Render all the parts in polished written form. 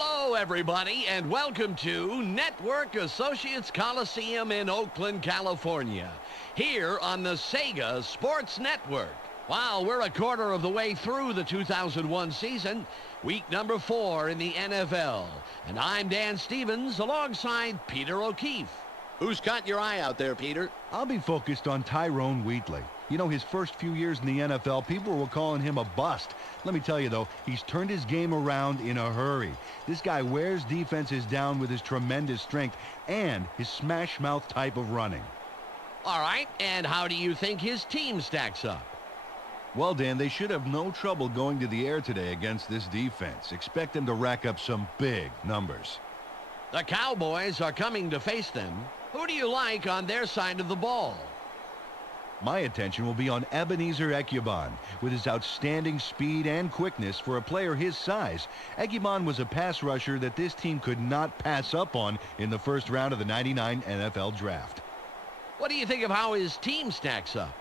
Hello, everybody, and welcome to Network Associates Coliseum in Oakland, California, here on the Sega Sports Network. Wow, we're a quarter of the way through the 2001 season, week number 4 in the NFL. And I'm Dan Stevens alongside Peter O'Keefe. Who's caught your eye out there, Peter? I'll be focused on Tyrone Wheatley. You know, his first few years in the NFL, people were calling him a bust. Let me tell you, though, he's turned his game around in a hurry. This guy wears defenses down with his tremendous strength and his smash-mouth type of running. All right, and how do you think his team stacks up? Well, Dan, they should have no trouble going to the air today against this defense. Expect them to rack up some big numbers. The Cowboys are coming to face them. Who do you like on their side of the ball? My attention will be on Ebenezer Ekubon. With his outstanding speed and quickness for a player his size, Ekubon was a pass rusher that this team could not pass up on in the first round of the '99 NFL Draft. What do you think of how his team stacks up?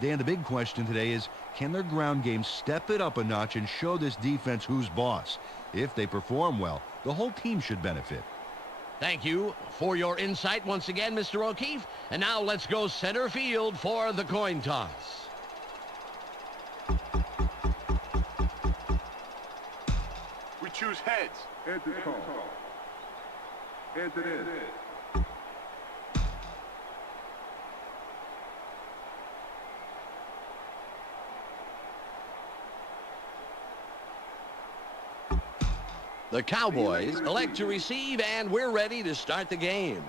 Dan, the big question today is, can their ground game step it up a notch and show this defense who's boss? If they perform well, the whole team should benefit. Thank you for your insight once again, Mr. O'Keefe. And now let's go center field for the coin toss. We choose heads. Heads is called. Heads it is. The Cowboys elect to receive, and we're ready to start the game.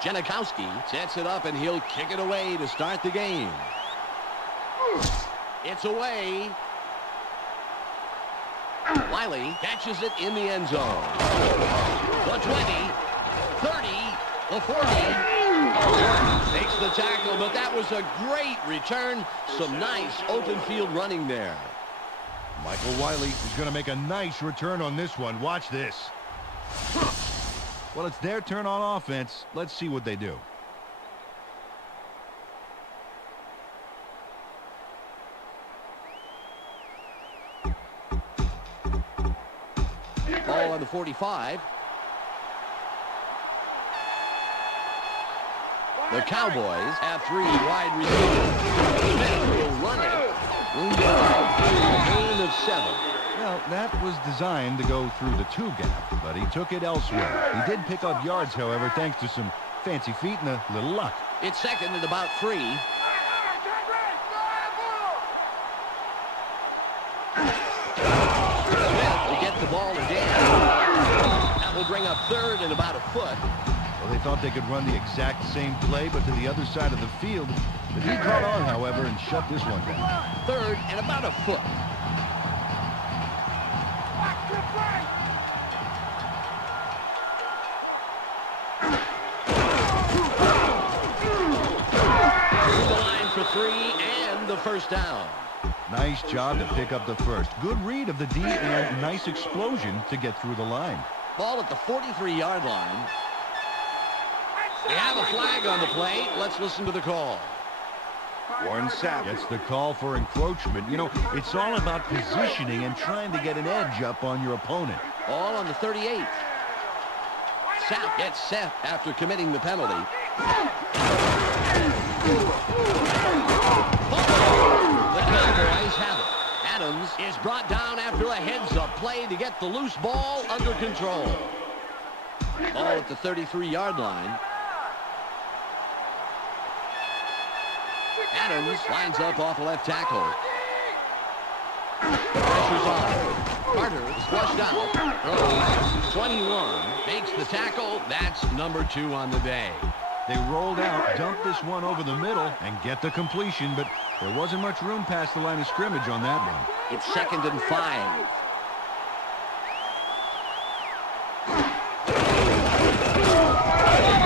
Janikowski sets it up, and he'll kick it away to start the game. It's away. Wiley catches it in the end zone. The 20. 30, the 40, takes the tackle, but that was a great return. Some nice open field running there. Michael Wiley is going to make a nice return on this one. Watch this. Well, it's their turn on offense. Let's see what they do. Ball on the 45. The Cowboys have 3 wide receivers. Smith will run it. A gain of 7. Well, that was designed to go through the 2 gap, but he took it elsewhere. He did pick up yards, however, thanks to some fancy feet and a little luck. It's second and about 3. Smith to get the ball again. That will bring up third and about a foot. Well, they thought they could run the exact same play, but to the other side of the field. But he caught on, however, and shut this one down. Third and about a foot. Through the line for 3 and the first down. Nice job to pick up the first. Good read of the D and nice explosion to get through the line. Ball at the 43-yard line. We have a flag on the play. Let's listen to the call. Warren Sapp gets the call for encroachment. You know, it's all about positioning and trying to get an edge up on your opponent. Ball on the 38. Sapp gets set after committing the penalty. The Cowboys have it. Adams is brought down after a heads-up play to get the loose ball under control. Ball at the 33-yard line. Adams lines up off left tackle. Pressure's on. Carter is flushed out. 21 makes the tackle. That's number 2 on the day. They rolled out, dumped this one over the middle, and get the completion, but there wasn't much room past the line of scrimmage on that one. It's second and 5.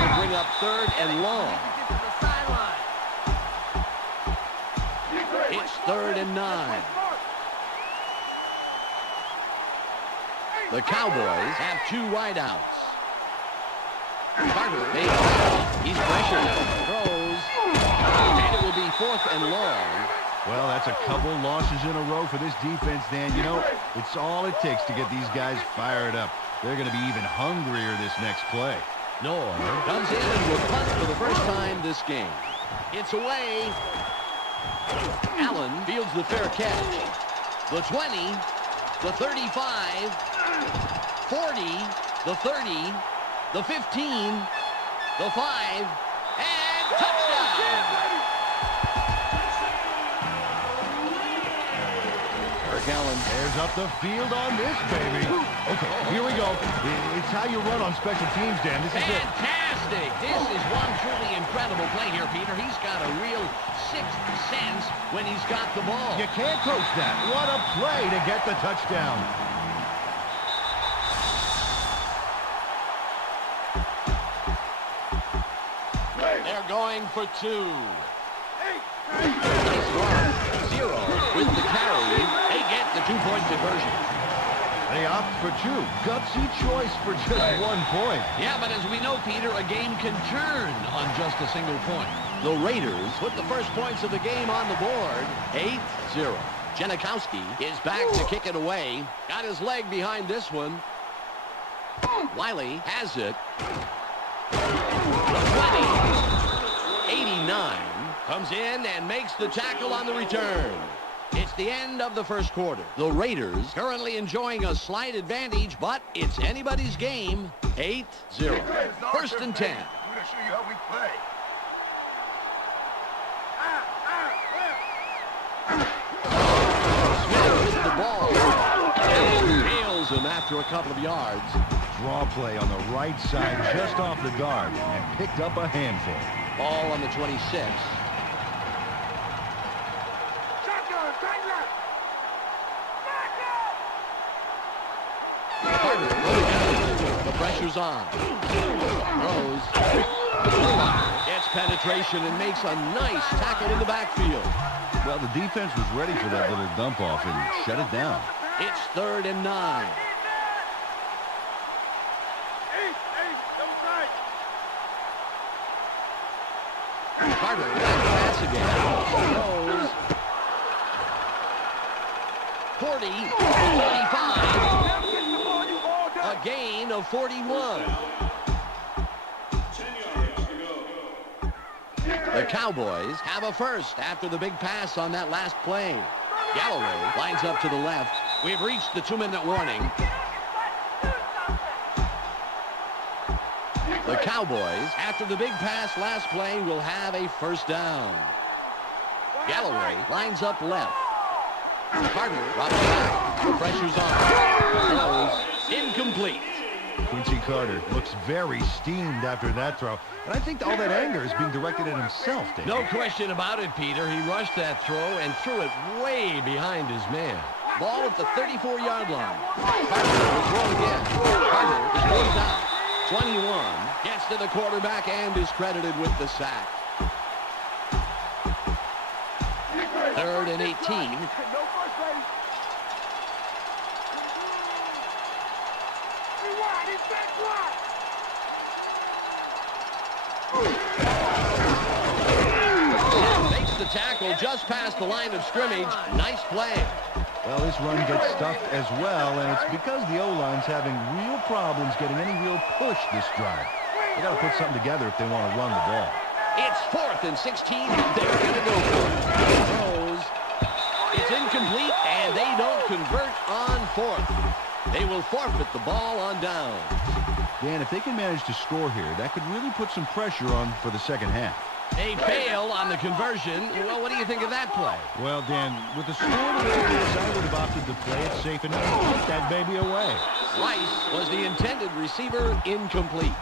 They'll bring up third and long. It's third and 9. The Cowboys have 2 wideouts. Carter made a pass. He's pressured. Throws. And it will be 4th and long. Well, that's a couple losses in a row for this defense, Dan. You know, it's all it takes to get these guys fired up. They're going to be even hungrier this next play. Noor comes in and will punt for the first time this game. It's away. Allen fields the fair catch. The 20, the 35, 40, the 30, the 15, the 5, and touchdown! Allen airs up the field on this, baby. Okay, here we go. It's how you run on special teams, Dan. This is it. Fantastic! This is one truly incredible play here, Peter. He's got a real sixth sense when he's got the ball. You can't coach that. What a play to get the touchdown. They're going for 2. Nice run. 0 with the carry. They get the 2-point conversion. They opt for 2. Gutsy choice for just 1 point. Yeah, but as we know, Peter, a game can turn on just a single point. The Raiders put the first points of the game on the board. 8-0. Janikowski is back to kick it away. Got his leg behind this one. Wiley has it. The 20. 89. Comes in and makes the tackle on the return. It's the end of the first quarter. The Raiders currently enjoying a slight advantage, but it's anybody's game. 8-0. 1st and 10. I'm going to show you how we play. Smith with the ball. Allen nails him after a couple of yards. Draw play on the right side just off the guard and picked up a handful. Ball on the 26. Carter going down. The pressure's on. Throws. Gets penetration and makes a nice tackle in the backfield. Well, the defense was ready for that little dump off and shut it down. It's 3rd and 9. Carter back to pass again. Throws. 40, 35. A gain of 41. The Cowboys have a first after the big pass on that last play. Galloway lines up to the left. We've reached the 2-minute warning. The Cowboys, after the big pass last play, will have a first down. Galloway lines up left. Carter drops back. The pressure's on. Throws incomplete. Quincy Carter looks very steamed after that throw. And I think all that anger is being directed at himself, Dave. No question about it, Peter. He rushed that throw and threw it way behind his man. Ball at the 34-yard line. Carter will throw again. Carter is goes out. 21 gets to the quarterback and is credited with the sack. 3rd and 18. Makes the tackle just past the line of scrimmage. Nice play. Well, this run gets stuffed as well, and it's because the O-line's having real problems getting any real push this drive. They got to put something together if they want to run the ball. It's 4th and 16. They're going to go for it. Throws. It's incomplete, and they don't convert on 4th. They will forfeit the ball on down. Dan, if they can manage to score here, that could really put some pressure on for the second half. They fail on the conversion. Well, what do you think of that play? Well, Dan, with the score the way it is, I would have opted to play it safe enough to put that baby away. Rice was the intended receiver, incomplete.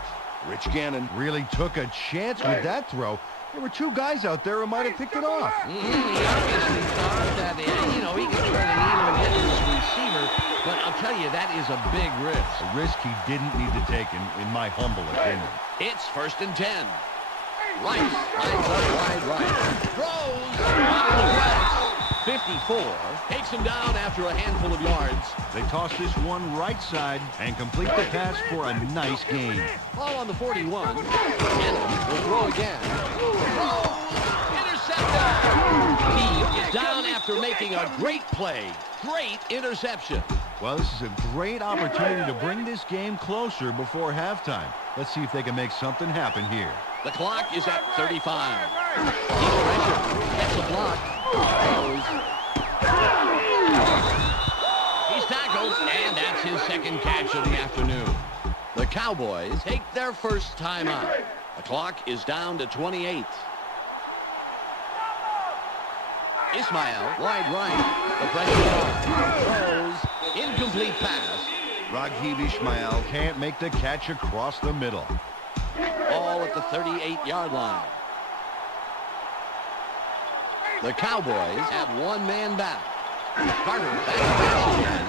Rich Gannon really took a chance with that throw. There were 2 guys out there who might have picked it off. He obviously thought that, he can turn the needle and get to his receiver, but I'll tell you, that is a big risk. A risk he didn't need to take, in my humble opinion. It's 1st and 10. Rice lines up wide right. Throws. Out of the press. 54. Takes him down after a handful of yards. They toss this one right side and complete the pass for a nice gain. Ball on the 41. Hennon will throw again. Throws. Intercepted. He is down after making a great play. Great interception. Well, this is a great opportunity to bring this game closer before halftime. Let's see if they can make something happen here. The clock is at 35. He's pressure. Gets a block. He's tackled, and that's his second catch of the afternoon. The Cowboys take their first time out. The clock is down to 28. Ismail, wide right. The pressure on. Throws. Incomplete pass. Raghib Ismail can't make the catch across the middle. Ball at the 38-yard line. The Cowboys have one man back. Carter back to pass again.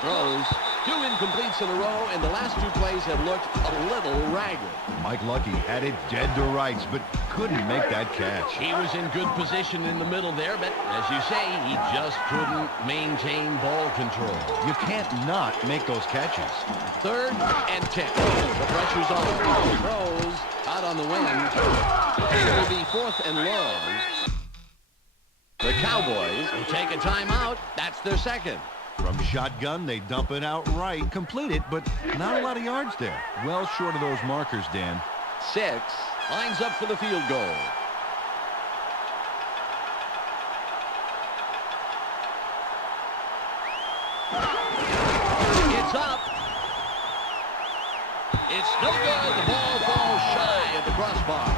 Throws. 2 incompletes in a row, and the last 2 plays have looked a little ragged. Mike Lucky had it dead to rights, but couldn't make that catch. He was in good position in the middle there, but as you say, he just couldn't maintain ball control. You can't not make those catches. 3rd and 10. The pressure's on. Throws out on the wing. It will be 4th and long. The Cowboys will take a timeout. That's their second. From shotgun, they dump it out right. Complete it, but not a lot of yards there. Well short of those markers, Dan. 6. Lines up for the field goal. It's up. It's no good. The ball falls shy of the crossbar.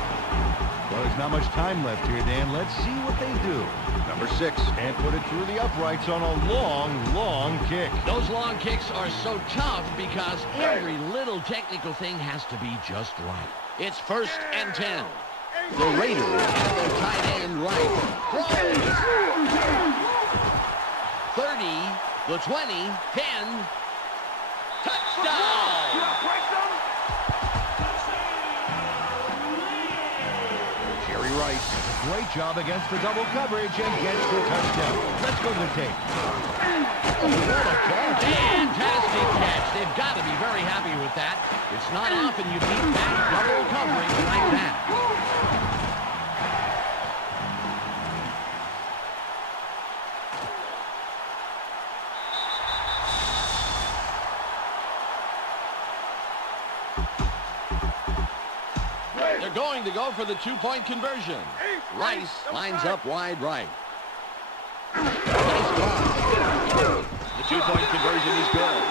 Well, there's not much time left here, Dan. Let's see what they do. Number 6 can't put it through the uprights on a long, long kick. Those long kicks are so tough because every little technical thing has to be just right. It's 1st and 10. The Raiders have their tight end right. Throws. 30, the 20, 10. Touchdown! Jerry Rice, great job against the double coverage and gets the touchdown. Let's go to the tape. Oh, what a catch. Fantastic catch. They've got to be very happy with that. It's not often you beat that double coverage like that. They're going to go for the 2-point conversion. Rice lines up wide right. Nice block. The 2-point conversion is good.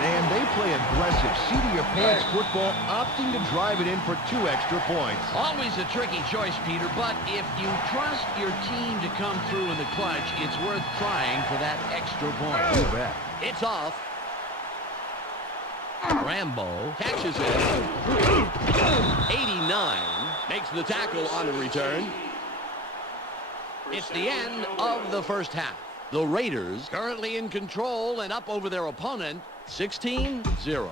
And they play aggressive, seat-of-your-pants football, opting to drive it in for 2 extra points. Always a tricky choice, Peter, but if you trust your team to come through in the clutch, it's worth trying for that extra point. You bet. It's off. Rambo catches it. 89 makes the tackle on the return. It's the end of the first half. The Raiders currently in control and up over their opponent, 16-0.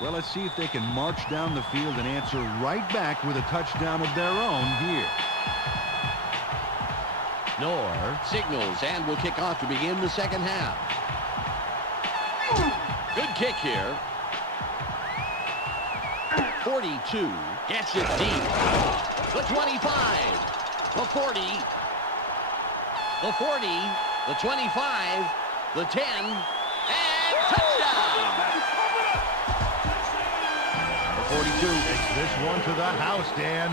Well, let's see if they can march down the field and answer right back with a touchdown of their own here. Knorr signals and will kick off to begin the second half. Good kick here. 42 gets it deep. The 25, the 40, the 40, the 25, the 10, and touchdown! The 42 takes this one to the house, Dan.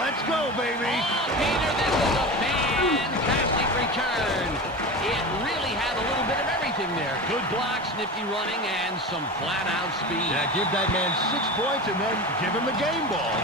Let's go, baby! Oh, Peter, this is a fantastic return. It really had a little bit of everything there. Good blocks, nifty running, and some flat-out speed. Yeah, give that man 6 points and then give him the game ball.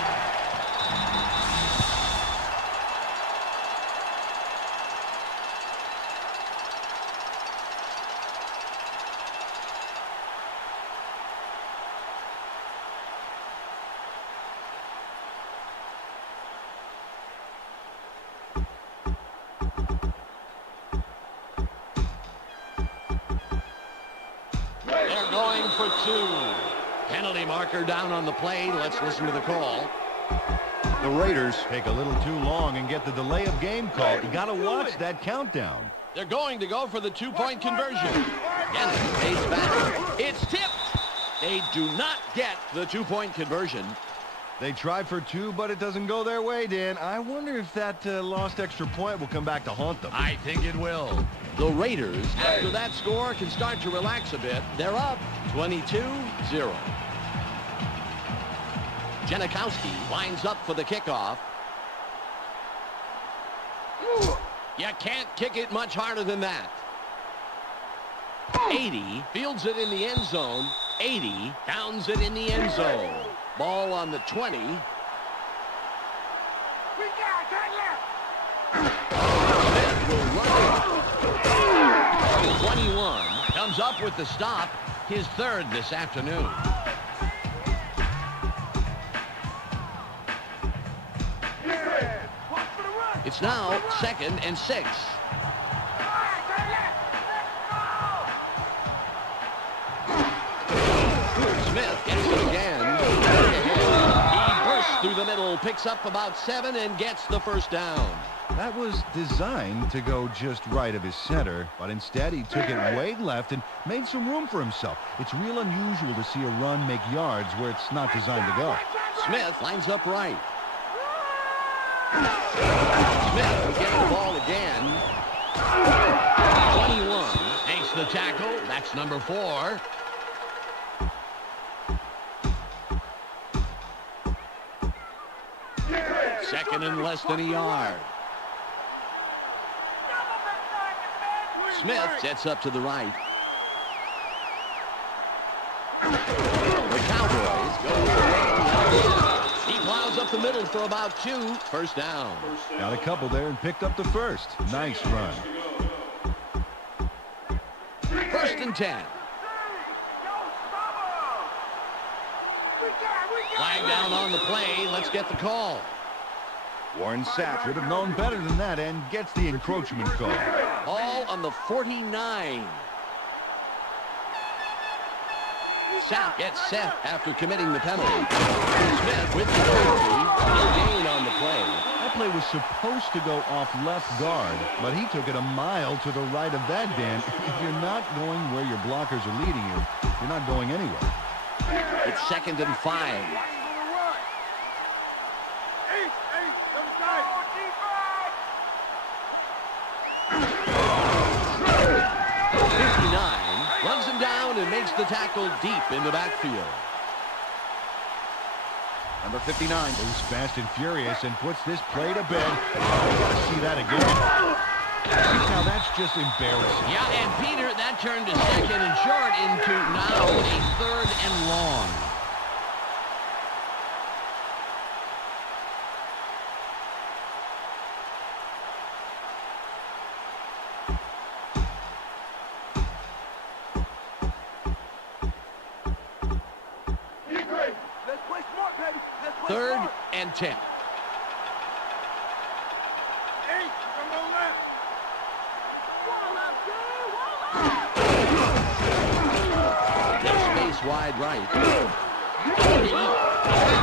They're going for 2. Penalty marker down on the play. Let's listen to the call. The Raiders take a little too long and get the delay of game call. You got to watch that countdown. They're going to go for the two-point conversion. Gannon pays back. It's tipped. They do not get the two-point conversion. They tried for two, but it doesn't go their way, Dan. I wonder if that lost extra point will come back to haunt them. I think it will. The Raiders, after that score, can start to relax a bit. They're up 22-0. Janikowski lines up for the kickoff. You can't kick it much harder than that. 80 fields it in the end zone. 80 downs it in the end zone. Ball on the 20. Smith will run it. 21 comes up with the stop, his third this afternoon. It's now 2nd and 6. Smith gets it again. He bursts through the middle, picks up about 7, and gets the first down. That was designed to go just right of his center, but instead he took it way left and made some room for himself. It's real unusual to see a run make yards where it's not designed to go. Smith lines up right. Smith will get the ball again. 21 makes the tackle. That's number 4. Second and less than a yard. Smith sets up to the right. The Cowboys go with the run. He plows up the middle for about 2. First down. Got a couple there and picked up the first. Nice run. 1st and 10. Flag down on the play. Let's get the call. Warren Sapp should have known better than that and gets the encroachment call. Ball on the 49. Sapp gets set after committing the penalty. Smith with the penalty. No gain on the play. That play was supposed to go off left guard, but he took it a mile to the right of that, Dan. If you're not going where your blockers are leading you, you're not going anywhere. It's 2nd and 5. 59 runs him down and makes the tackle deep in the backfield. Number 59 moves fast and furious and puts this play to bed. You gotta see that again. Now that's just embarrassing. Yeah, and Peter, that turned to 2nd and short into now a 3rd and long. Third and 10. There's space wide right. It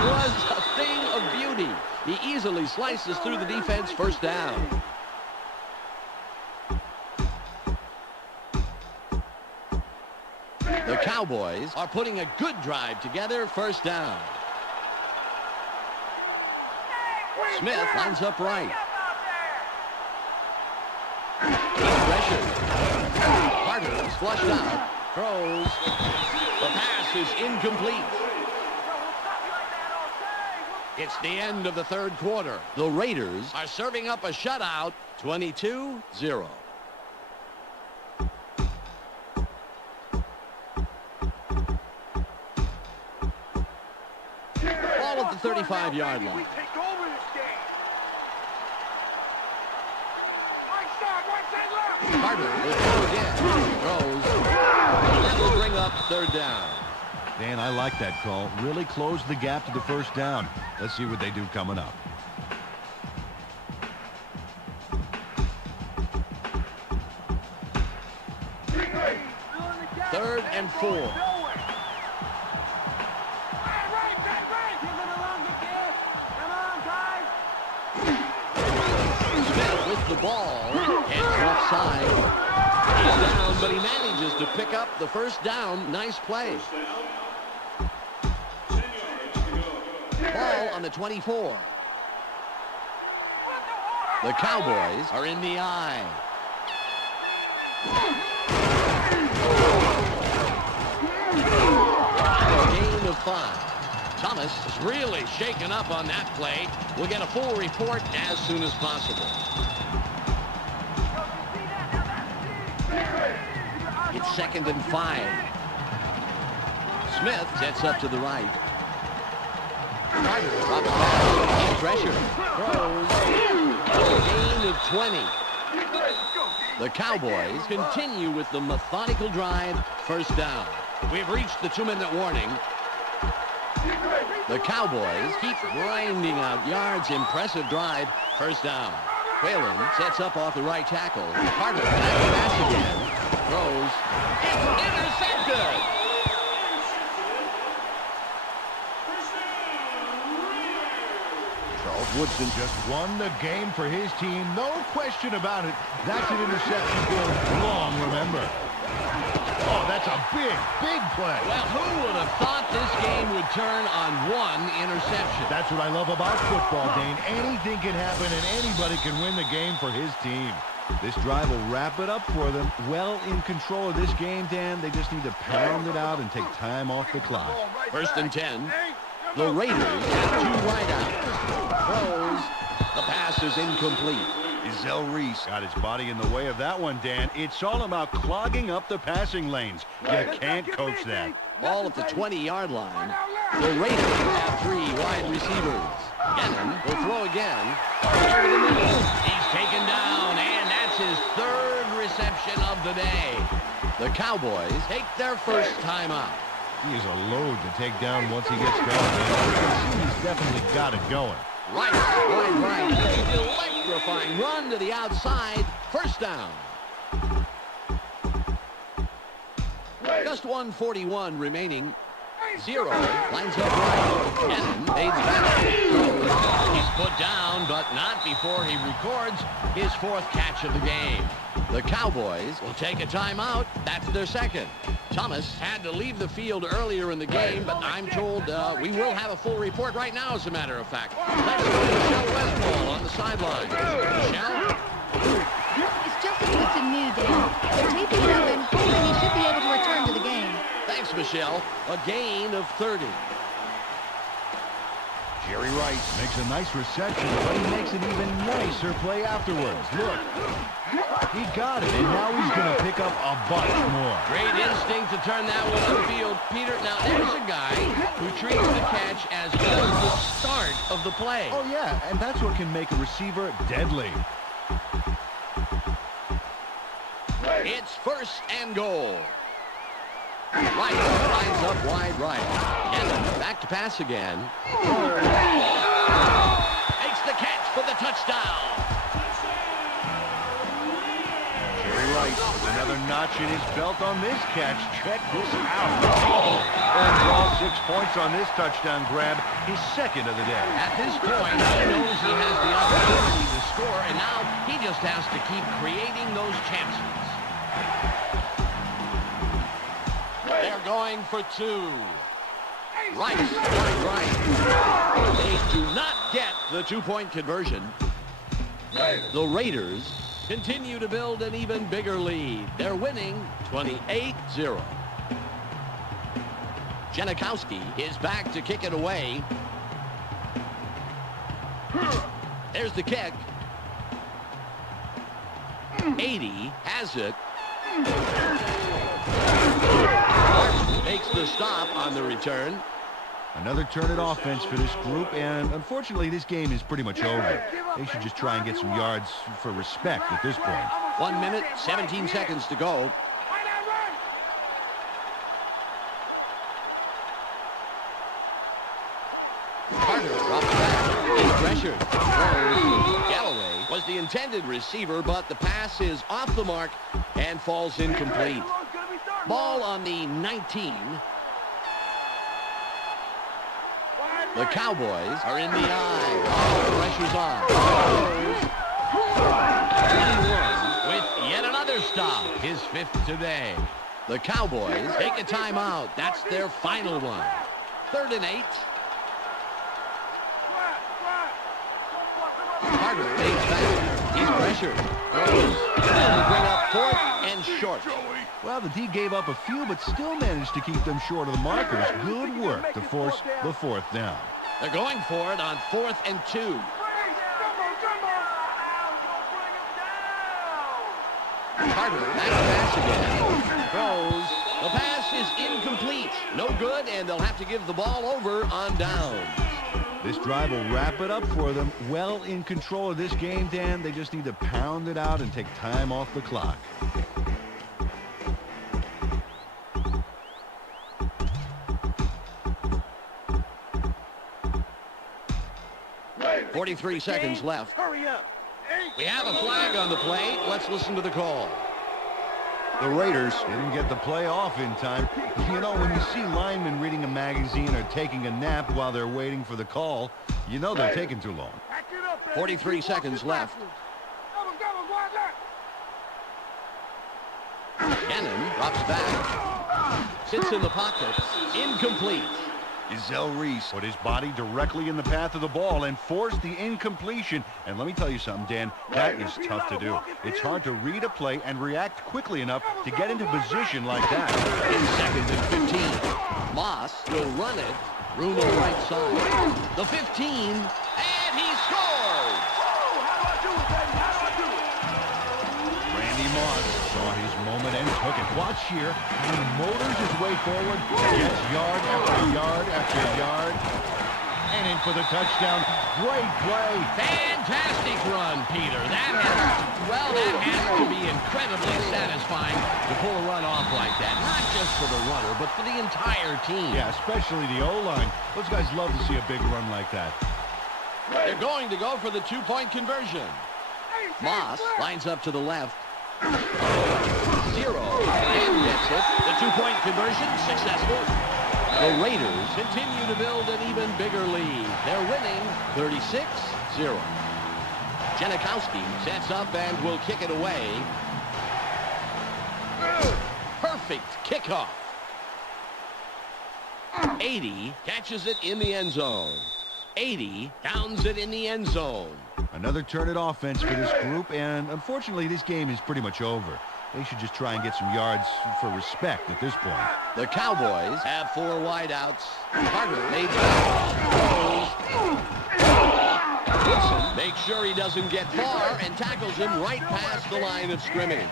was a thing of beauty. He easily slices through the defense. First down. The Cowboys are putting a good drive together. First down. Smith lines up right. Pressure. Carter is flushed out. Throws. The pass is incomplete. It's the end of the 3rd quarter. The Raiders are serving up a shutout. 22-0. Ball at the 35-yard line. Carter will throw again. Throws. That will bring up 3rd down. Dan, I like that call. Really closed the gap to the first down. Let's see what they do coming up. 3rd and 4. outside. He's down, but he manages to pick up the first down. Nice play. Ball on the 24. The Cowboys are in the eye. Gain of 5. Thomas is really shaken up on that play. We'll get a full report as soon as possible. It's 2nd and 5. Smith sets up to the right. Carter drops back. He's pressure. Throws. Gain of 20. The Cowboys continue with the methodical drive. First down. We've reached the 2-minute warning. The Cowboys keep grinding out yards. Impressive drive. First down. Whalen sets up off the right tackle. Carter back to pass again. Throws. It's intercepted. Woodson just won the game for his team. No question about it. That's an interception we'll long remember. Oh, that's a big, big play. Well, who would have thought this game would turn on one interception? That's what I love about football, Dane. Anything can happen and anybody can win the game for his team. This drive will wrap it up for them. Well in control of this game, Dan. They just need to pound it out and take time off the clock. 1st and 10. The Raiders have 2 wideouts. Throws. The pass is incomplete. Ezell Reese got his body in the way of that one, Dan. It's all about clogging up the passing lanes. You can't coach that. Ball at the 20-yard line. The Raiders have 3 wide receivers. Gannon will throw again. Over the middle. He's taken down, and that's his 3rd reception of the day. The Cowboys take their first timeout. He is a load to take down once he gets going. He's definitely got it going. Right. Electrifying run to the outside. First down. Just 1:41 remaining. 0. Lines up right. Gannon fades back. He's put down, but not before he records his 4th catch of the game. The Cowboys will take a timeout. That's their 2nd. Thomas had to leave the field earlier in the game, but I'm told we will have a full report right now, as a matter of fact. Let's go to Michelle Westfall on the sideline. Michelle? It's just a twisted knee, Dan. They're taping it up and hoping he should be able to return to the game. Thanks, Michelle. A gain of 30. Jerry Rice makes a nice reception, but he makes an even nicer play afterwards. Look, he got it, and now he's going to pick up a bunch more. Great instinct to turn that one upfield, Peter. Now, there's a guy who treats the catch as just the start of the play. Oh, yeah, and that's what can make a receiver deadly. It's 1st and goal. Right lines up wide right. Gannon back to pass again. Makes the catch for the touchdown. Jerry Rice with another notch in his belt on this catch. Check this out. And draws 6 points on this touchdown grab, his 2nd of the day. At this point, he knows he has the opportunity to score, and now he just has to keep creating those chances. They're going for 2. Right. They do not get the 2-point conversion. The Raiders continue to build an even bigger lead. They're winning 28-0. Janikowski is back to kick it away. There's the kick. 80 has it. Makes the stop on the return. Another turn at offense for this group, and unfortunately this game is pretty much over. They should just try and get some yards for respect at this point. 1 minute, 17 seconds to go. Carter drops back. He's pressured. Galloway was the intended receiver, but the pass is off the mark and falls incomplete. Ball on the 19. The Cowboys are in the eye. Oh, pressure's on. 21 with yet Another stop, his 5th today. The Cowboys take a timeout. That's their final one. 3rd and 8. Carter takes back. He's pressured. Throws. That'll bring up 4th and short. Well, the D gave up a few, but still managed to keep them short of the markers. Good work to force the 4th down. They're going for it on 4th and 2. Carter, back to pass again. Throws. The pass is incomplete. No good, and they'll have to give the ball over on downs. This drive will wrap it up for them. Well in control of this game, Dan. They just need to pound it out and take time off the clock. 43 seconds left. Hurry up. We have a flag on the play. Let's listen to the call. The Raiders didn't get the play off in time. You know, when you see linemen reading a magazine or taking a nap while they're waiting for the call, you know they're taking too long. 43 seconds left. Gannon drops back. Sits in the pocket. Incomplete. Izell Reese put his body directly in the path of the ball and forced the incompletion. And let me tell you something, Dan, that is tough to do. It's hard to read a play and react quickly enough to get into position like that. In 2nd and 15. Moss will run it. Room on the right side. The 15. And he scores! Randy Moss saw his moment and took it. Watch here. He motors his way forward, gets yard after yard after yard, and in for the touchdown. Great play. Fantastic run, Peter. That has to be incredibly satisfying to pull a run off like that. Not just for the runner, but for the entire team. Yeah, especially the O-line. Those guys love to see a big run like that. They're going to go for the 2-point conversion. Moss lines up to the left. 0. And gets it. The 2-point conversion successful. The Raiders continue to build an even bigger lead. They're winning 36-0. Janikowski sets up and will kick it away. Perfect kickoff. 80 catches it in the end zone. 80 downs it in the end zone. Another turn at offense for this group, and unfortunately this game is pretty much over. They should just try and get some yards for respect at this point. The Cowboys have 4 wideouts. Carter made Wilson makes sure he doesn't get far and tackles him right past the line of scrimmage.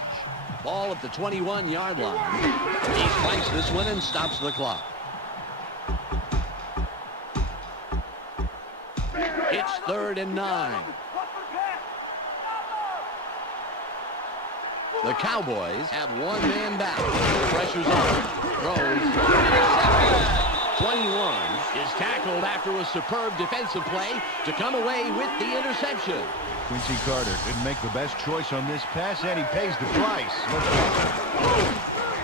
Ball at the 21-yard line. He spikes this one and stops the clock. It's 3rd and 9. The Cowboys have 1 man back. Pressure's on. Throws. 21 is tackled after a superb defensive play to come away with the interception. Quincy Carter didn't make the best choice on this pass, and he pays the price.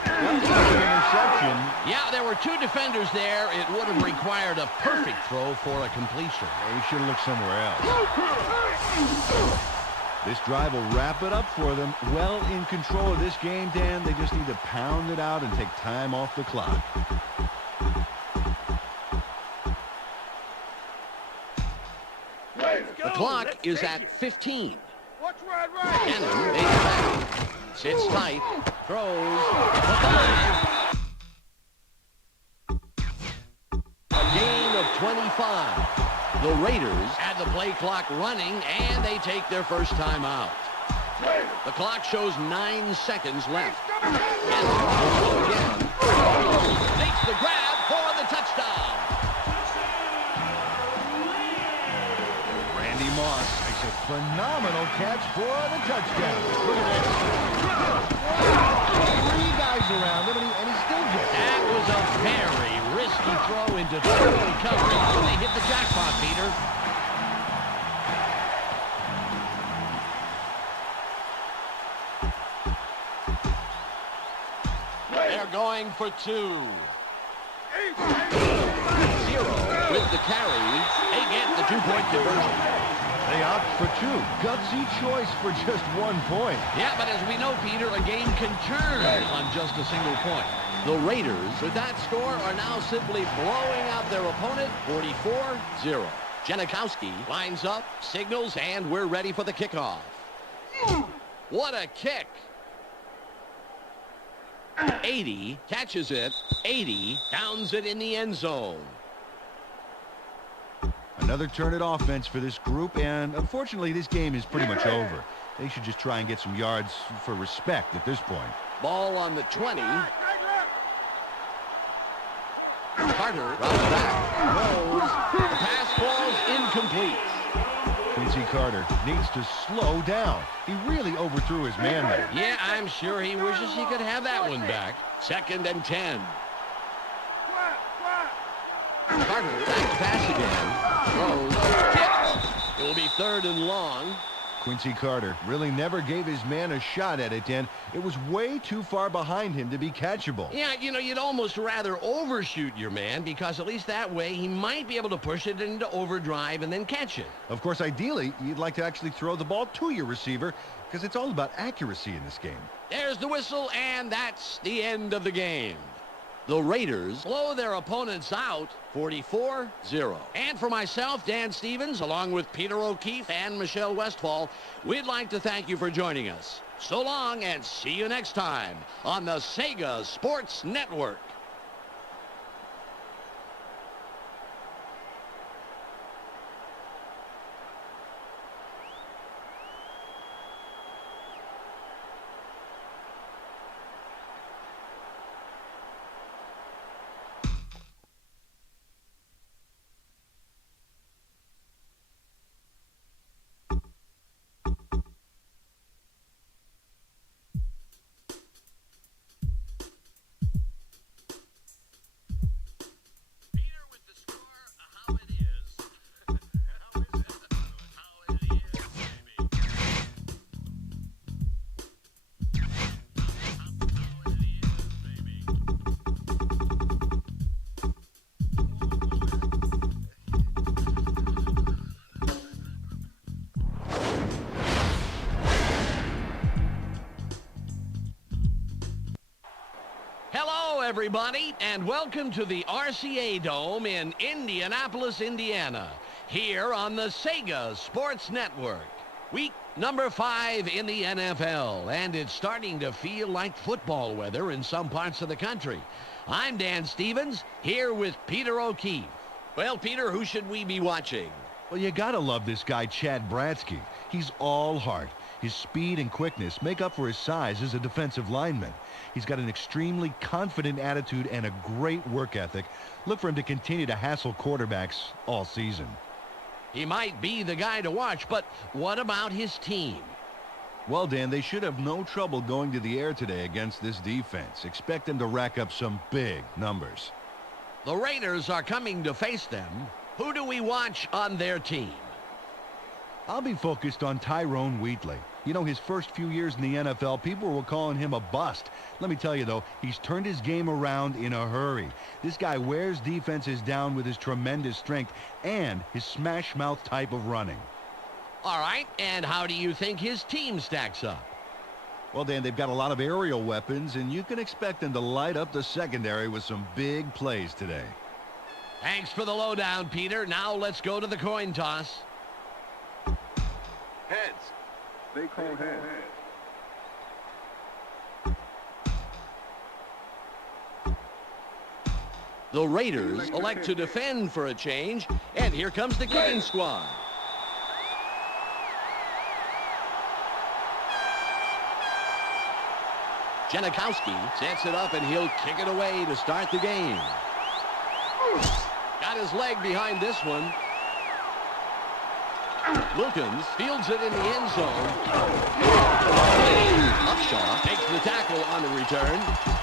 That was an interception. Yeah, there were 2 defenders there. It would have required a perfect throw for a completion. He should have looked somewhere else. This drive will wrap it up for them. Well in control of this game, Dan. They just need to pound it out and take time off the clock. The clock is at 15. Cannon makes back. Sits tight. Throws. A gain of 25. The Raiders had the play clock running, and they take their first time out. The clock shows 9 seconds left. Cannon will go again. Makes the grab for the touchdown. Randy Moss makes a phenomenal catch for the touchdown. Look at this. 3 guys around him, and he still gets it. That was a very risky throw into total coverage, and they hit the jackpot, Peter. They're going for 2. 0 with the carry. They get the 2-point conversion. They opt for two. Gutsy choice for just 1 point. Yeah, but as we know, Peter, a game can turn on just a single point. The Raiders, with that score, are now simply blowing out their opponent 44-0. Janikowski lines up, signals, and we're ready for the kickoff. What a kick. 80 catches it. 80 downs it in the end zone. Another turn at offense for this group, and unfortunately this game is pretty much over. They should just try and get some yards for respect at this point. Ball on the 20. Carter runs back. Throws. The pass falls incomplete. Quincy Carter needs to slow down. He really overthrew his man there. Yeah, I'm sure he wishes he could have that one back. 2nd and 10. Carter back to pass again. Throws. Kicked. It will be 3rd and long. Quincy Carter really never gave his man a shot at it, and it was way too far behind him to be catchable. Yeah, you know, you'd almost rather overshoot your man because at least that way he might be able to push it into overdrive and then catch it. Of course, ideally, you'd like to actually throw the ball to your receiver because it's all about accuracy in this game. There's the whistle, and that's the end of the game. The Raiders blow their opponents out 44-0. And for myself, Dan Stevens, along with Peter O'Keefe and Michelle Westfall, we'd like to thank you for joining us. So long, and see you next time on the Sega Sports Network. Everybody, and welcome to the RCA Dome in Indianapolis, Indiana, here on the Sega Sports Network. Week number 5 in the NFL, and it's starting to feel like football weather in some parts of the country. I'm Dan Stevens, here with Peter O'Keefe. Well, Peter, who should we be watching? Well, you gotta love this guy, Chad Bratsky. He's all heart. His speed and quickness make up for his size as a defensive lineman. He's got an extremely confident attitude and a great work ethic. Look for him to continue to hassle quarterbacks all season. He might be the guy to watch, but what about his team? Well, Dan, they should have no trouble going to the air today against this defense. Expect them to rack up some big numbers. The Raiders are coming to face them. Who do we watch on their team? I'll be focused on Tyrone Wheatley. You know, his first few years in the NFL, people were calling him a bust. Let me tell you, though, he's turned his game around in a hurry. This guy wears defenses down with his tremendous strength and his smash-mouth type of running. All right, and how do you think his team stacks up? Well, Dan, they've got a lot of aerial weapons, and you can expect them to light up the secondary with some big plays today. Thanks for the lowdown, Peter. Now let's go to the coin toss. Heads. They call heads. The Raiders elect to defend for a change, and here comes the kicking squad. Janikowski sets it up, and he'll kick it away to start the game. Got his leg behind this one. Wilkins fields it in the end zone. Upshaw takes the tackle on the return.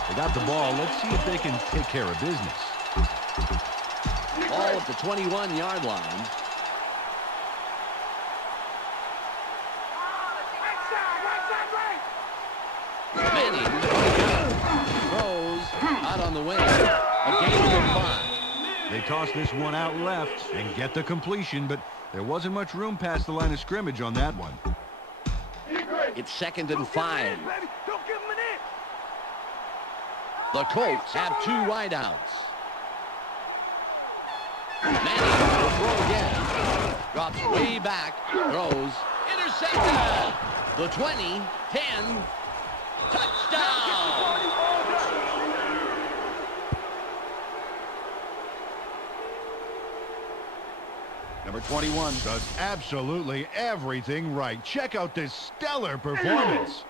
They got the ball. Let's see if they can take care of business. Ball at the 21-yard line. Manning throws out on the wing. A gain of 5. They toss this one out left and get the completion, but There wasn't much room past the line of scrimmage on that one. It's 2nd and 5. The Colts have 2 wideouts. Manning will throw again. Drops way back. Throws. Intercepted. The 20. 10. Touchdown. Number 21 does absolutely everything right. Check out this stellar performance.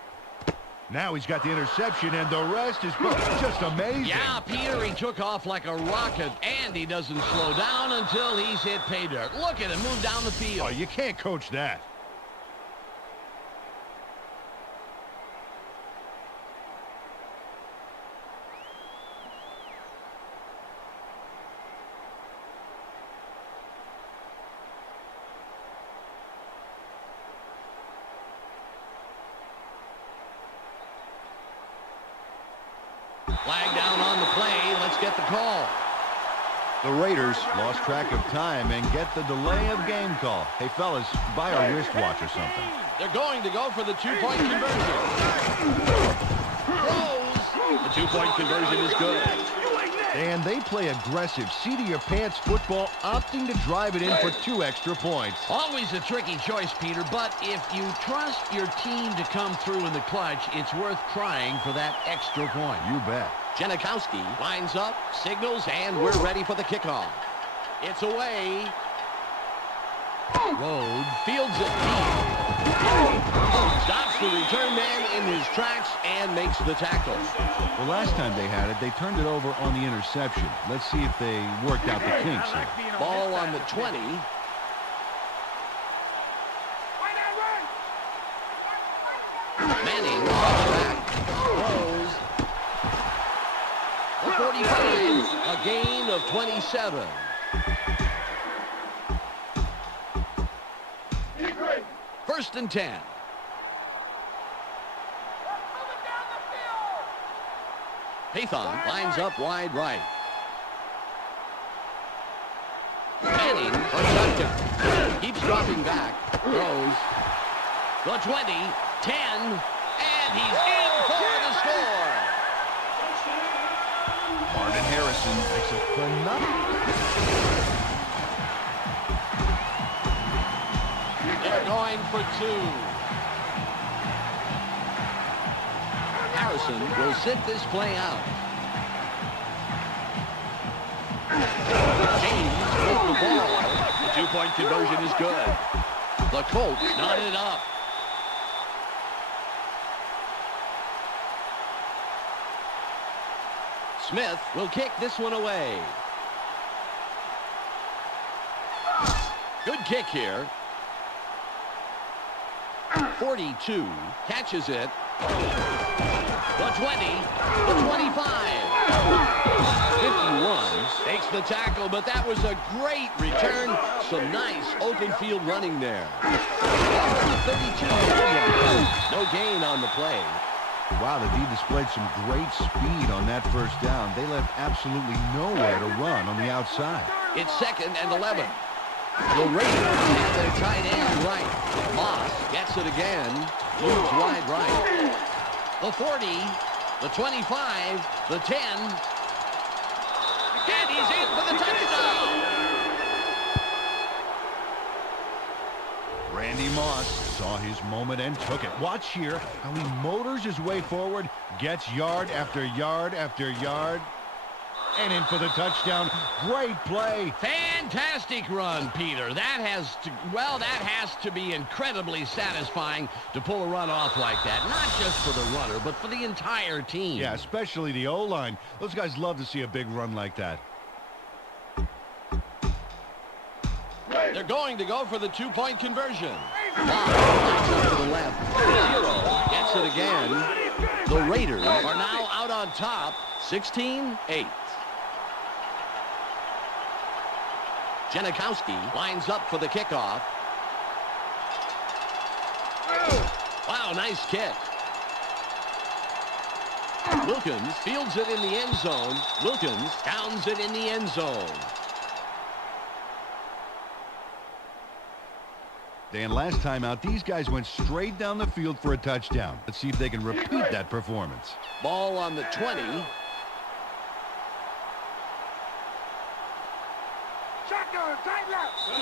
Now he's got the interception, and the rest is just amazing. Yeah, Peter, he took off like a rocket, and he doesn't slow down until he's hit pay dirt. Look at him move down the field. Oh, you can't coach that. Flag down on the play. Let's get the call. The Raiders lost track of time and get the delay of game call. Hey, fellas, buy a wristwatch or something. They're going to go for the 2-point conversion. Throws. The 2-point conversion is good. And they play aggressive, seat-of-your-pants football, opting to drive it in for 2 extra points. Always a tricky choice, Peter, but if you trust your team to come through in the clutch, it's worth trying for that extra point. You bet. Janikowski lines up, signals, and we're ready for the kickoff. It's away. Road fields it deep. Stops the return man in his tracks and makes the tackle. The last time they had it, they turned it over on the interception. Let's see if they worked out the kinks here. Ball on the 20. Manning back. Throws. The 45. A gain of 27. First and 10. Haython lines up wide right. Manning for touchdown. Keeps dropping back. Throws. The 20, 10, and he's in for the score. Marvin Harrison makes a phenomenal. They're going for 2. Harrison will sit this play out. James with the ball. The 2-point conversion is good. The Colts knotted up. Smith will kick this one away. Good kick here. 42 catches it. The 20, the 25. 51 takes the tackle, but that was a great return. Some nice open field running there. 32. No gain on the play. Wow, the D displayed some great speed on that first down. They left absolutely nowhere to run on the outside. It's 2nd and 11. The Raiders have their tight end right. Moss gets it again. Moves wide right. The 40, the 25, the 10. And he's in for the touchdown. Randy Moss saw his moment and took it. Watch here how he motors his way forward, gets yard after yard after yard, and in for the touchdown. Great play. Fantastic run, Peter. That has to be incredibly satisfying to pull a run off like that. Not just for the runner, but for the entire team. Yeah, especially the O-line. Those guys love to see a big run like that. They're going to go for the 2-point conversion. Lines up to the left. 0 gets it again. The Raiders are now out on top, 16-8. Janikowski lines up for the kickoff. Wow, nice kick. Wilkins fields it in the end zone. Wilkins downs it in the end zone. Dan, last time out, these guys went straight down the field for a touchdown. Let's see if they can repeat that performance. Ball on the 20.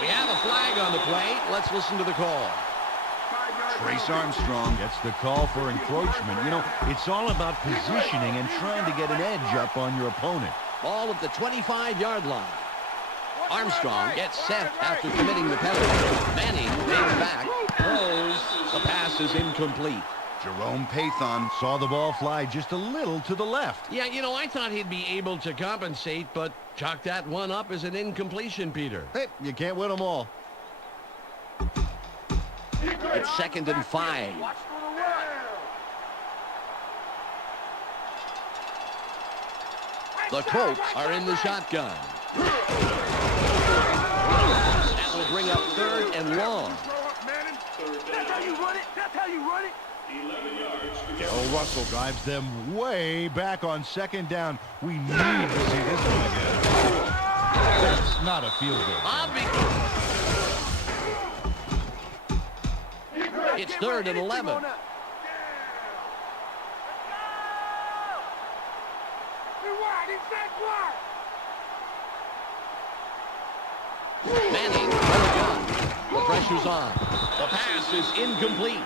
We have a flag on the play. Let's listen to the call. Trace Armstrong gets the call for encroachment. You know, it's all about positioning and trying to get an edge up on your opponent. Ball at the 25-yard line. Armstrong gets set after committing the penalty. Manning takes back. Throws. The pass is incomplete. Jerome Pathon saw the ball fly just a little to the left. Yeah, you know, I thought he'd be able to compensate, but chalk that one up as an incompletion, Peter. Hey, you can't win them all. It's 2nd and 5. The Colts are in the shotgun. That will bring up 3rd and long. That's how you run it. That's how you run it. Darrell Russell drives them way back on 2nd down. We need to see this one again. That's not a field goal. It's 3rd and 11. Manning, the pressure's on. The pass is incomplete.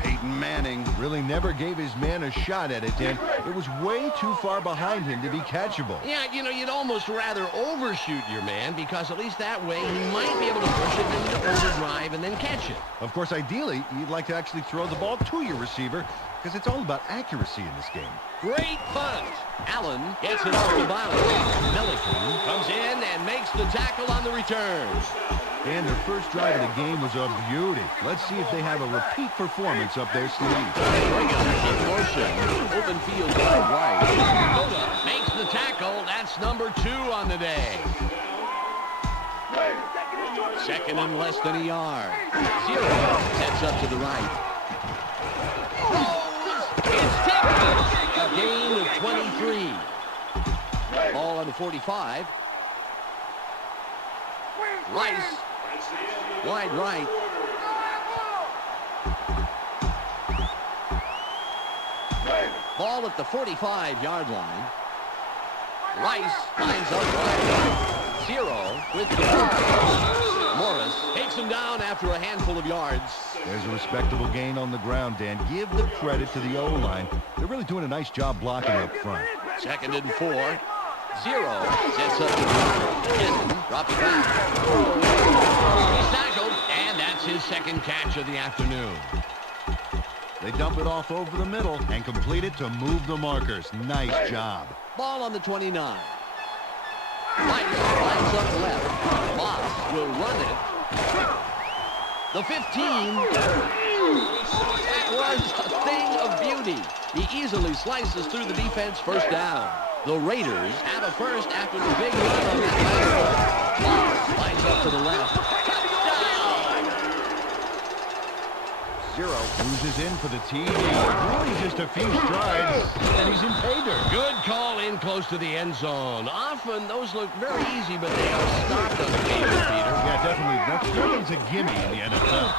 Peyton Manning really never gave his man a shot at it, Dan. It was way too far behind him to be catchable. Yeah, you know, you'd almost rather overshoot your man because at least that way he might be able to push it into overdrive and then catch it. Of course, ideally, you'd like to actually throw the ball to your receiver because it's all about accuracy in this game. Great punt. Allen gets it off the bounce. Milliken comes in and makes the tackle on the return. And their first drive of the game was a beauty. Let's see if they have a repeat performance up their sleeve. In motion. Open field wide right. Dakota makes the tackle. That's number 2 on the day. 2nd and less than a yard. 0 sets up to the right. It's tipped. A gain of 23. Ball on the 45. Rice. Wide right. Ball at the 45-yard line. Rice lines up wide right. 0 with the ball. Morris takes him down after a handful of yards. There's a respectable gain on the ground, Dan. Give the credit to the O-line. They're really doing a nice job blocking up front. 2nd and 4. 0 sets up the Cannon, drop it back. He's tackled, and that's his 2nd catch of the afternoon. They dump it off over the middle and complete it to move the markers. Nice job. Ball on the 29. Rice lines up left. Moss will run it. The 15. That was a thing of beauty. He easily slices through the defense. First down. The Raiders have a first after the big run on that last one. Moss lines up to the left. Touchdown! 0 cruises in for the TD. Really just a few strides, and he's in pay dirt. Good call in close to the end zone. Often those look very easy, but they are stopped on occasion, Peter. Yeah, definitely. Nothing's a gimme in the NFL.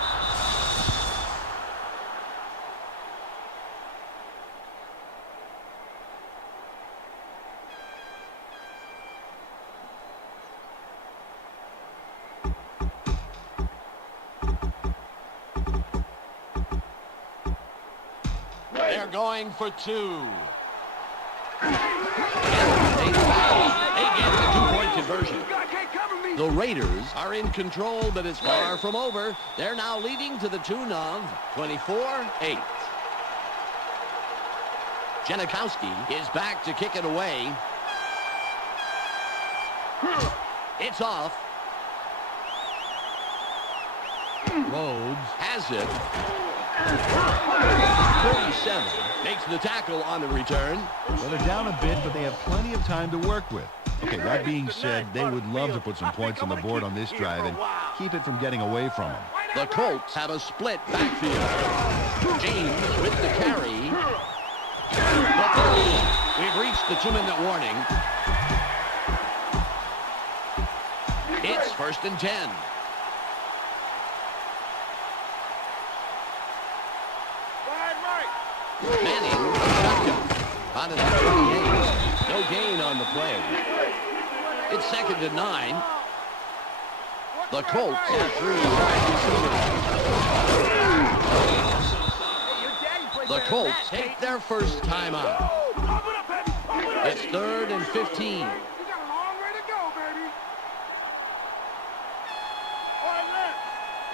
They're going for 2. They get the 2-point conversion. The Raiders are in control, but it's far from over. They're now leading to the tune of 24-8. Janikowski is back to kick it away. It's off. Rhodes has it. 37 makes the tackle on the return. Well, they're down a bit, but they have plenty of time to work with. Okay, that being said, they would love to put some points on the board on this drive and keep it from getting away from them. The Colts have a split backfield. James with the carry. We've reached the 2-minute warning. It's 1st and 10. Manning, shotgun. On at the 28. No gain on the play. It's 2nd and 9. The Colts have 3 wide receivers. The Colts take their first time out. It's 3rd and 15.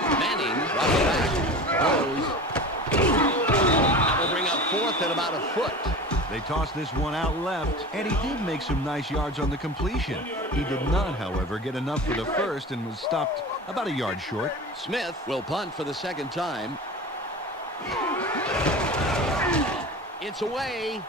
Manning drops back. Throws. That will bring up 4th and about a foot. They tossed this one out left, and he did make some nice yards on the completion. He did not, however, get enough for the first and was stopped about a yard short. Smith will punt for the 2nd time. It's away.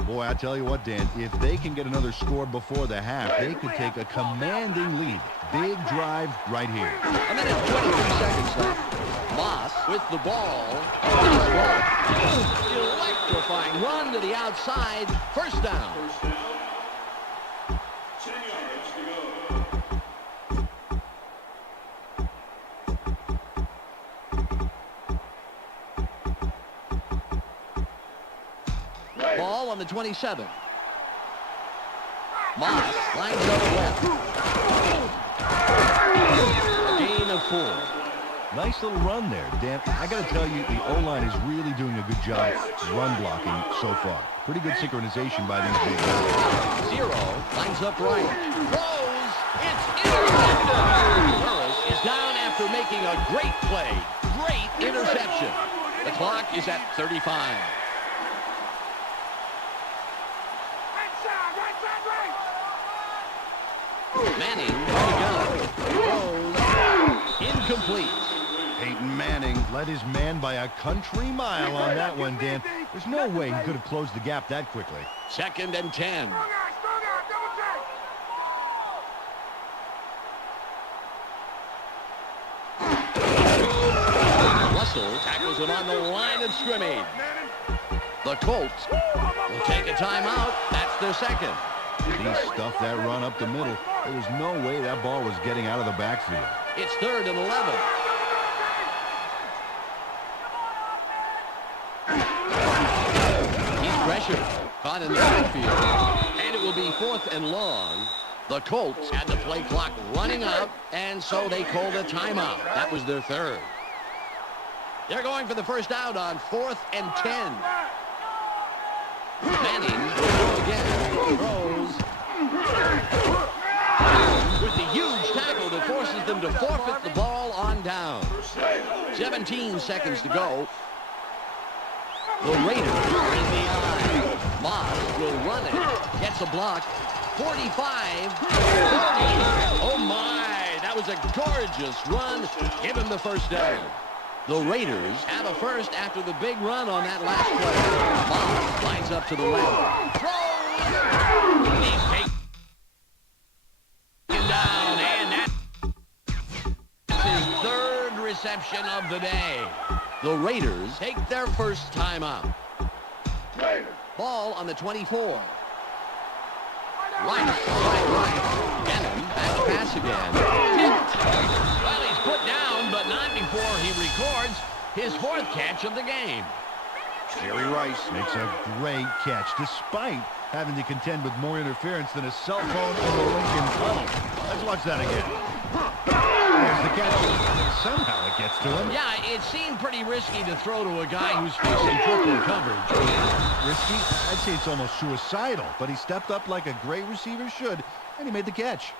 Boy, I tell you what, Dan, if they can get another score before the half, they could take a commanding lead. Big drive right here. A minute and 23 seconds left. Moss with the ball. Electrifying run to the outside. First down. 10 yards to go. Ball on the 27. Moss lines up left. A gain of 4. Nice little run there, Dan. I got to tell you, the O-line is really doing a good job run blocking so far. Pretty good synchronization by these big guys. 0 lines up right. Throws. It's intercepted. Burris is down after making a great play. Great interception. The clock is at 35. Manning to go. Throws. Incomplete. Peyton Manning led his man by a country mile on that one, Dan. There's no way he could have closed the gap that quickly. 2nd and 10. Russell tackles him on the line of scrimmage. The Colts will take a timeout. That's their 2nd. He stuffed that run up the middle. There was no way that ball was getting out of the backfield. It's 3rd and 11. He's pressured. Caught in the backfield. And it will be 4th and long. The Colts had the play clock running out, and so they called a timeout. That was their 3rd. They're going for the first out on 4th and 10. Manning will go again. Throws. With the huge tackle that forces them to forfeit the ball on down. 17 seconds to go. The Raiders are in the eye. Moss will run it. Gets a block. 45. 40. Oh my, that was a gorgeous run. Give him the first down. The Raiders have a first after the big run on that last play. Moss lines up to the left. Throws. He's taken down, and that's his 3rd reception of the day. The Raiders take their first time out. Ball on the 24. Right. Gannon, back to pass again. Well, he's put down, but not before he records his 4th catch of the game. Jerry Rice makes a great catch, despite having to contend with more interference than a cell phone in the Lincoln tunnel. Let's watch that again. There's the catch. Somehow it gets to him. Yeah, it seemed pretty risky to throw to a guy who's facing triple coverage. Risky? I'd say it's almost suicidal, but he stepped up like a great receiver should, and he made the catch.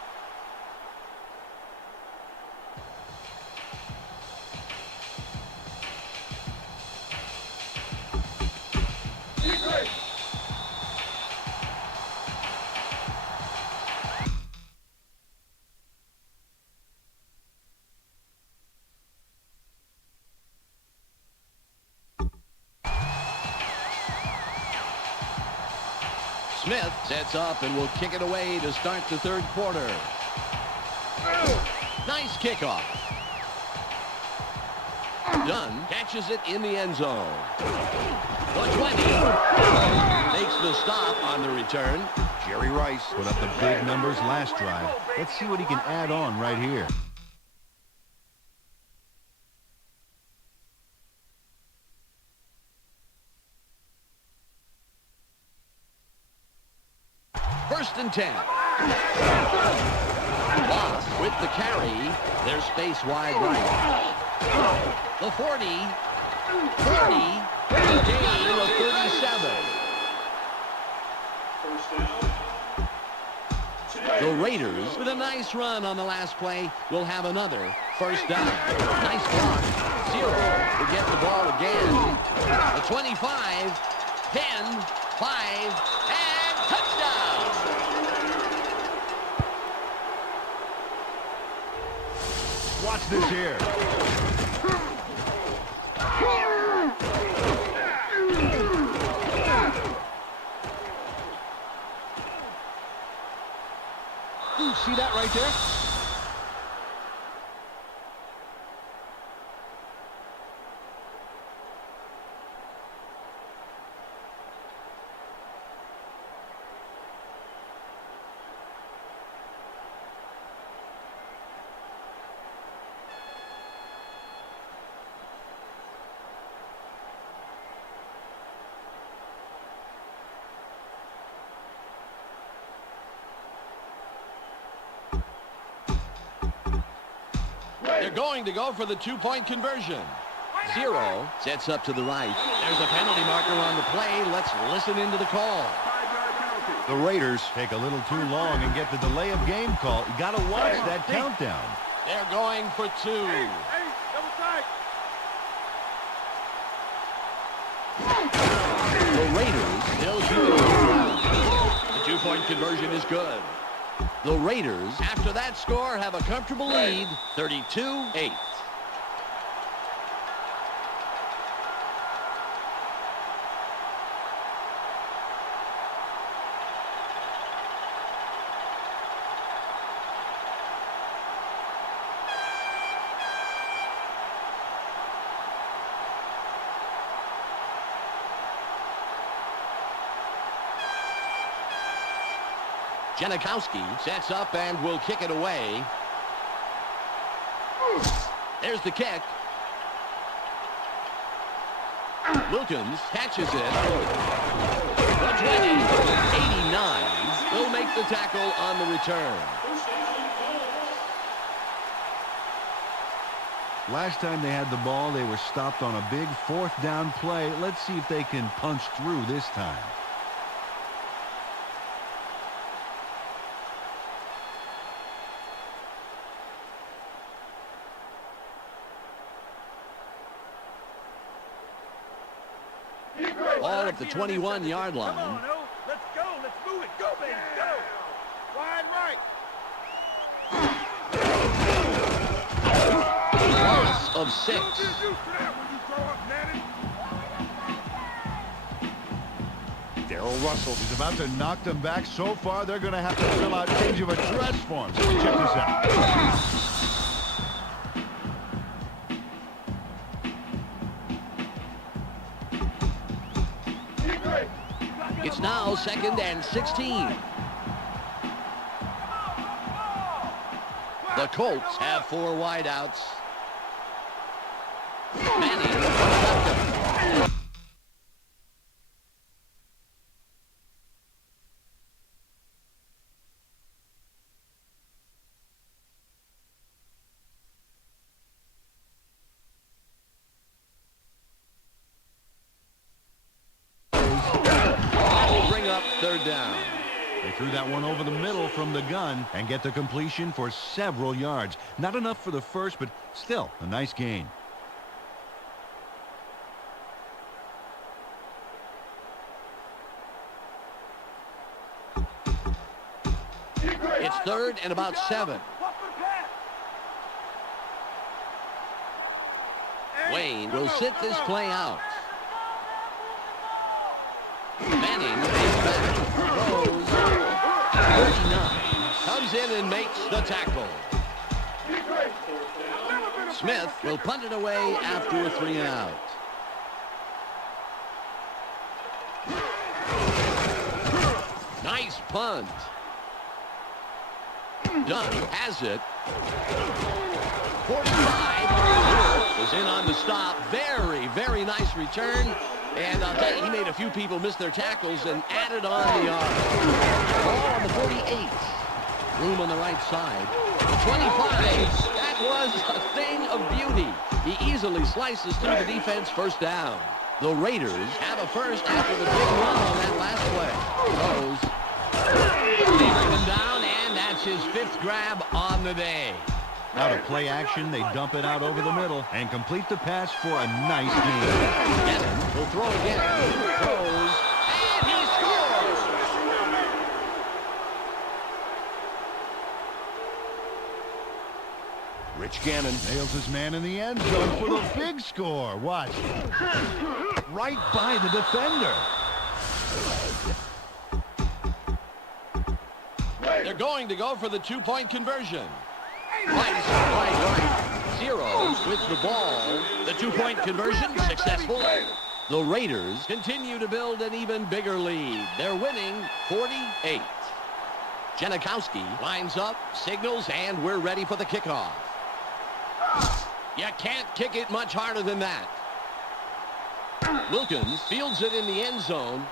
Smith sets up and will kick it away to start the 3rd quarter. Nice kickoff. Dunn catches it in the end zone. The 20 makes the stop on the return. Jerry Rice put up the big numbers last drive. Let's see what he can add on right here. First and 10. Loss with the carry. There's space wide right. The 40. 40. Gain of 37. The Raiders, with a nice run on the last play, will have another first down. Nice block. 0 to get the ball again. The 25, 10, 5, and touchdown. Watch this here. Ooh, see that right there? They're going to go for the two-point conversion. 0 sets up to the right. There's a penalty marker on the play. Let's listen into the call. 5-yard penalty. The Raiders take a little too long and get the delay of game call. You got to watch that countdown. They're going for 2. Hey, double tight. The Raiders still shooting. The two-point conversion is good. The Raiders, after that score, have a comfortable lead, 32-8. Janikowski sets up and will kick it away. There's the kick. Wilkins catches it. The 20, 89 will make the tackle on the return. Last time they had the ball, they were stopped on a big fourth down play. Let's see if they can punch through this time. Ball at the 21-yard Come line. on, O. Let's go. Let's move it. Go, baby. Go. Wide right. Loss of 6. You're used to that when you grow up, Nanny. Darrell Russell is about to knock them back. So far, they're going to have to fill out change of address forms. Check this out. It's now 2nd and 16. The Colts have 4 wideouts. Manning. Third down. They threw that one over the middle from the gun and get the completion for several yards. Not enough for the first, but still a nice gain. It's 3rd and about 7. Wayne will sit this play out. Manning is back. Throws. 39. Comes in and makes the tackle. Smith will punt it away after a 3 and out. Nice punt. Dunn has it. 45 is in on the stop. Very, very nice return. And I'll tell you, he made a few people miss their tackles and added on the yard. Ball on the 48. Room on the right side. 25. That was a thing of beauty. He easily slices through the defense. First down. The Raiders have a first after the big run on that last play. Throws. They bring him down, and that's his 5th grab on the day. Out of play action, they dump it out over the middle and complete the pass for a nice gain. Gannon will throw again. Throws, and he scores! Rich Gannon nails his man in the end zone for the big score. Watch. Right by the defender. They're going to go for the 2-point conversion. Right. Zero with the ball. The 2-point conversion successful. The Raiders continue to build an even bigger lead. They're winning 48. Janikowski lines up, signals, and we're ready for the kickoff. You can't kick it much harder than that. Wilkins fields it in the end zone.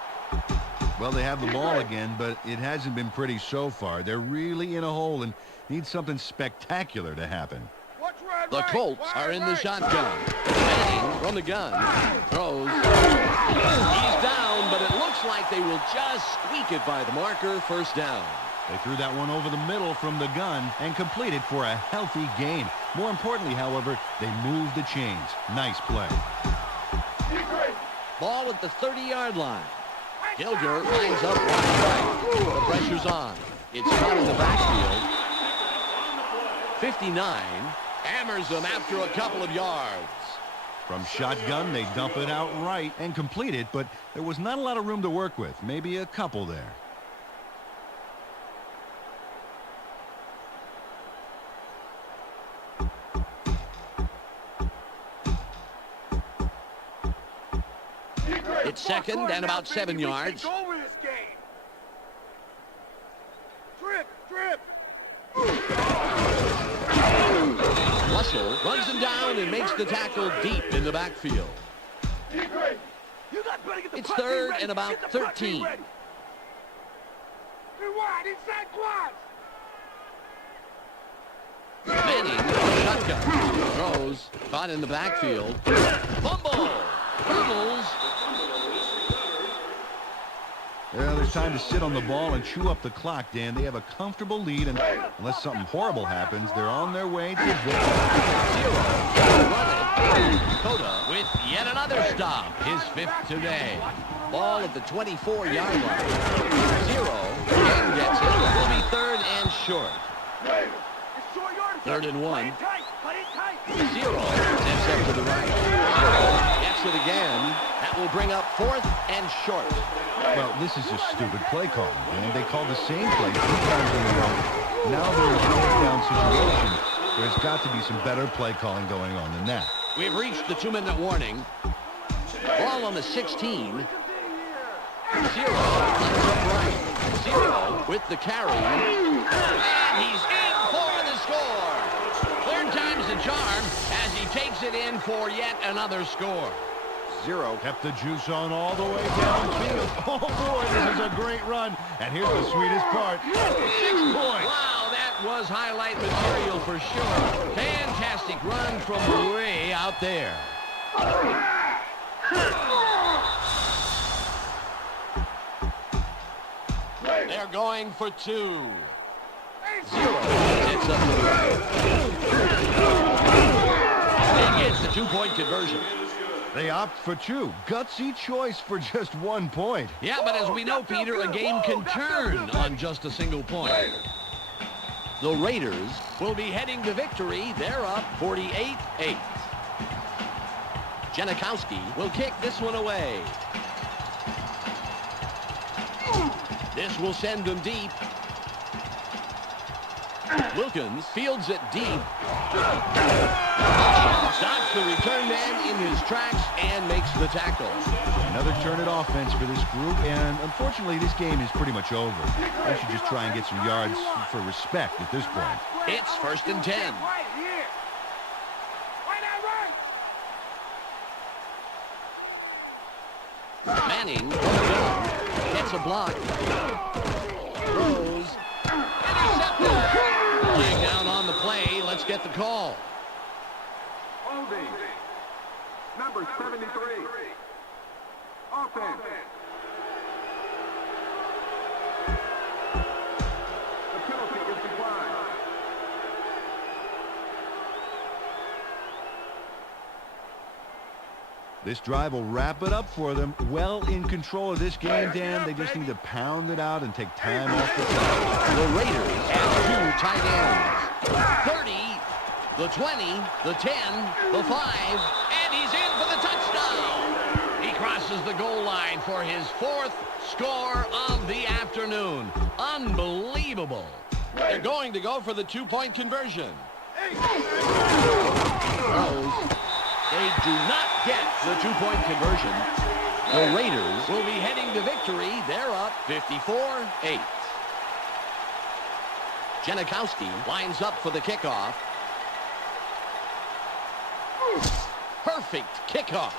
Well, they have the ball again, but it hasn't been pretty so far. They're really in a hole and need something spectacular to happen. The Colts are in the shotgun. Manning from the gun. Throws. He's down, but it looks like they will just squeak it by the marker. First down. They threw that one over the middle from the gun and completed for a healthy gain. More importantly, however, they moved the chains. Nice play. Ball at the 30-yard line. Gilger lines up right. The pressure's on. It's caught in the backfield. 59 hammers them after a couple of yards. From shotgun, they dump it out right and complete it, but there was not a lot of room to work with. Maybe a couple there. It's second and about 7 yards. Russell runs him down and makes the tackle deep in the backfield. It's third and about 13. Manning, shotgun, throws, caught in the backfield. Fumble! Fumbles. Well, there's time to sit on the ball and chew up the clock, Dan. They have a comfortable lead, and unless something horrible happens, they're on their way to victory. Dakota with yet another stop, his 5th today. Ball at the 24-yard line. Zero, and gets it. Will be third and short. 3rd and 1. Zero, steps up to the right. Gets it again. That will bring up 4th and short. Well, this is just stupid play calling, and they called the same play 3 times in a row. Now they're in a fourth down situation. There's got to be some better play calling going on than that. We've reached the 2-minute warning. Ball on the 16. Zero, lines up right. Zero with the carry. And he's in for the score. 3rd time's the charm as he takes it in for yet another score. Zero kept the juice on all the way downfield. Oh, boy, this is a great run. And here's the sweetest part. 6 points. Wow, that was highlight material for sure. Fantastic run from way out there. They're going for 2. Zero. It's up to the right. And gets the 2-point conversion. They opt for 2. Gutsy choice for just 1 point. Yeah, but as we know, Peter, a game can turn on just a single point. The Raiders will be heading to victory. They're up 48-8. Janikowski will kick this one away. This will send them deep. Wilkins fields it deep. Stops the return man in his tracks and makes the tackle. Another turn-it offense for this group, and unfortunately this game is pretty much over. They should just try and get some yards for respect at this point. It's 1st and 10. Manning gets a block. Throws. Intercepted. Flag down on the play. Let's get the call. Holding. Number 73. Offense. The penalty is declined. This drive will wrap it up for them. Well in control of this game, Dan. They just need to pound it out and take time off the clock. The Raiders have 2 tight ends. 30, the 20, the 10, the 5, and he's in for the touchdown. He crosses the goal line for his 4th score of the afternoon. Unbelievable. They're going to go for the 2-point conversion. They do not get the 2-point conversion. The Raiders will be heading to victory. They're up 54-8. Janikowski lines up for the kickoff. Perfect kickoff.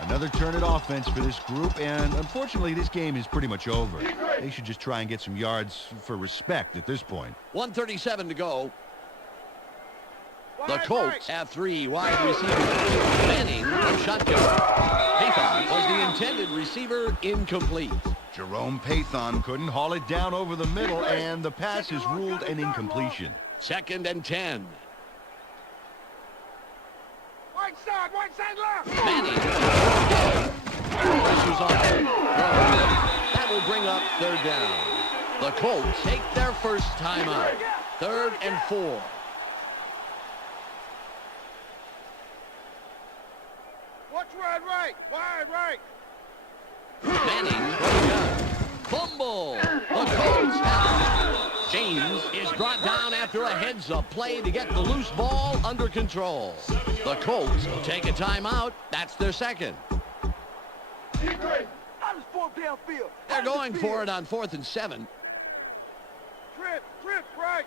Another turn at offense for this group, and unfortunately this game is pretty much over. They should just try and get some yards for respect at this point. 1:37 to go. The Colts have 3 wide receivers. Manning from shotgun. Pathon was the intended receiver, incomplete. Jerome Pathon couldn't haul it down over the middle, and the pass is ruled an incompletion. 2nd and 10. Right side left. Manning. Pressure's on him. That will bring up 3rd down. The Colts take their first timeout. 3rd and 4. Watch wide right. Manning from the gun. Fumble. The Colts have it. James is brought down after a heads-up play to get the loose ball under control. The Colts will take a timeout. That's their 2nd. They're going for it on 4th and 7. Trip, right.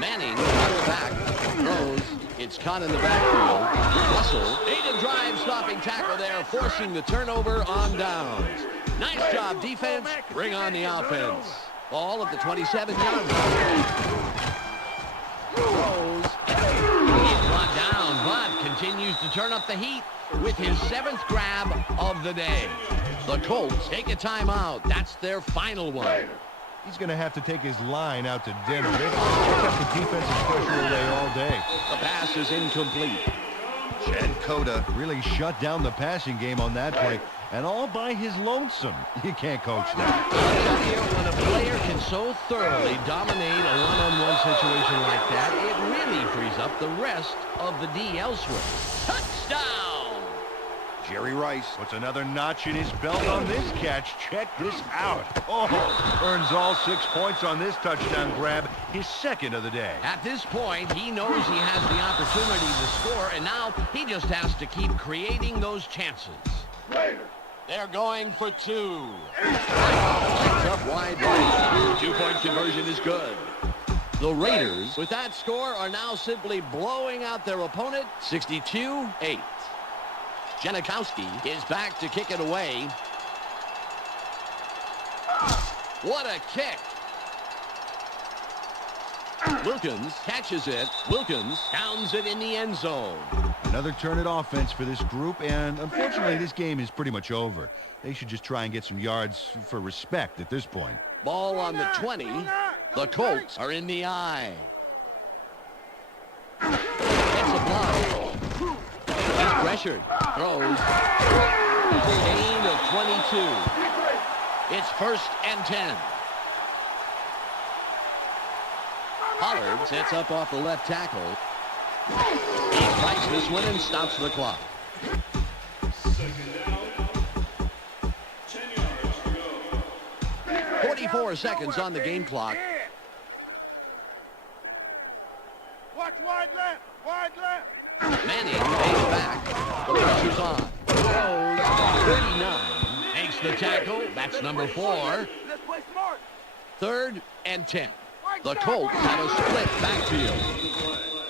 Manning on the back. Throws. It's caught in the backfield. Russell made a drive-stopping tackle there, forcing the turnover on downs. Nice job, defense. Bring on the offense. Ball at the 27-yard line. Throws. He's brought down, but continues to turn up the heat with his 7th grab of the day. The Colts take a timeout. That's their final one. He's going to have to take his line out to dinner. They've kept the defensive pressure away all day. The pass is incomplete. Chad Cota really shut down the passing game on that play, and all by his lonesome. You can't coach that. I'll tell you, when a player can so thoroughly dominate a one-on-one situation like that, it really frees up the rest of the D elsewhere. Touchdown! Jerry Rice puts another notch in his belt on this catch. Check this out. Oh, earns all 6 points on this touchdown grab, his 2nd of the day. At this point, he knows he has the opportunity to score, and now he just has to keep creating those chances. They're going for 2. Lines up wide right. 2-point conversion is good. The Raiders, with that score, are now simply blowing out their opponent 62-8. Janikowski is back to kick it away. What a kick. Wilkins catches it. Wilkins downs it in the end zone. Another turn at offense for this group, and unfortunately this game is pretty much over. They should just try and get some yards for respect at this point. Ball on the 20. The Colts are in the eye. It's a block. He's pressured. Throws. Gain of 22. It's 1st and 10. Pollard sets up off the left tackle. He strikes this one and stops the clock. 44 seconds on the game clock. Watch wide left. Manning pays back. The pressure's on. Throws. 39. Makes the tackle. That's number 4. Let's play smart. 3rd and 10. The Colts have a split backfield.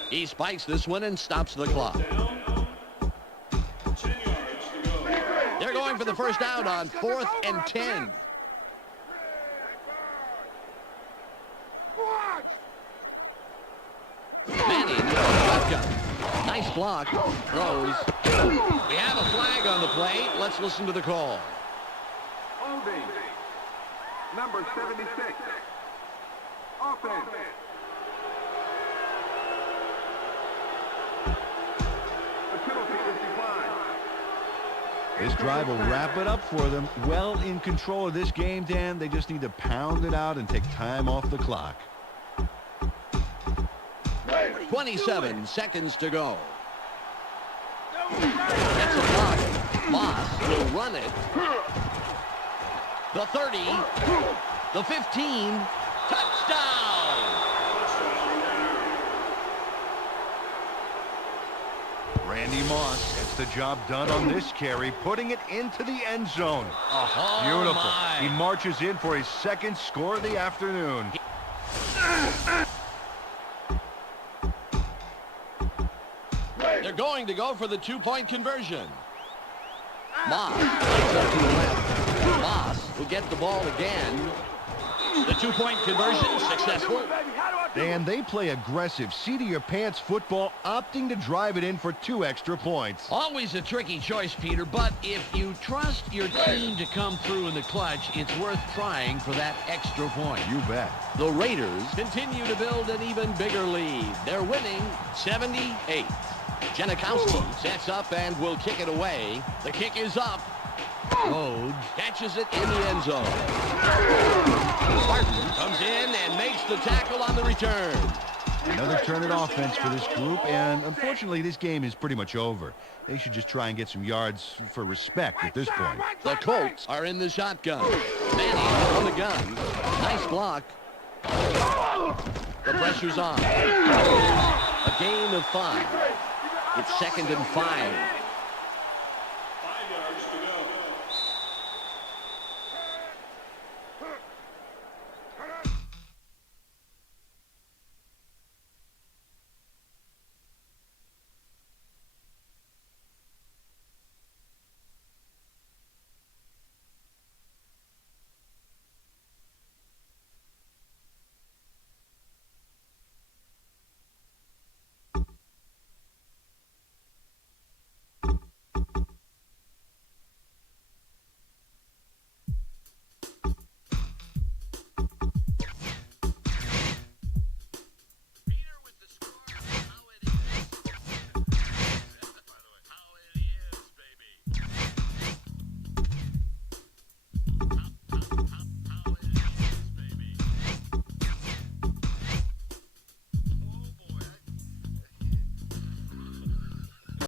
He spikes this one and stops the clock. They're going for the first out on 4th and 10. Manning, shotgun. Nice block. Throws. We have a flag on the play. Let's listen to the call. Holding. Number 76. Offense. The penalty is declined. This drive will wrap it up for them. Well in control of this game, Dan. They just need to pound it out and take time off the clock. 27 seconds to go. That's a block. Moss will run it. The 30. The 15. Touchdown! Randy Moss gets the job done on this carry, putting it into the end zone. Oh, beautiful. my. He marches in for his second score of the afternoon. They're going to go for the two-point conversion. Moss goes up to the left. Moss will get the ball again. The two-point conversion successful. And they play aggressive, seat-of-your-pants football, opting to drive it in for 2 extra points. Always a tricky choice, Peter, but if you trust your team to come through in the clutch, it's worth trying for that extra point. You bet. The Raiders continue to build an even bigger lead. They're winning 78. Janikowski sets up and will kick it away. The kick is up. Rhodes catches it in the end zone. Martin comes in and makes the tackle on the return. Another turn at offense for this group, and unfortunately this game is pretty much over. They should just try and get some yards for respect at this point. The Colts are in the shotgun. Manning on the gun. Nice block. The pressure's on. A gain of 5. It's 2nd and 5.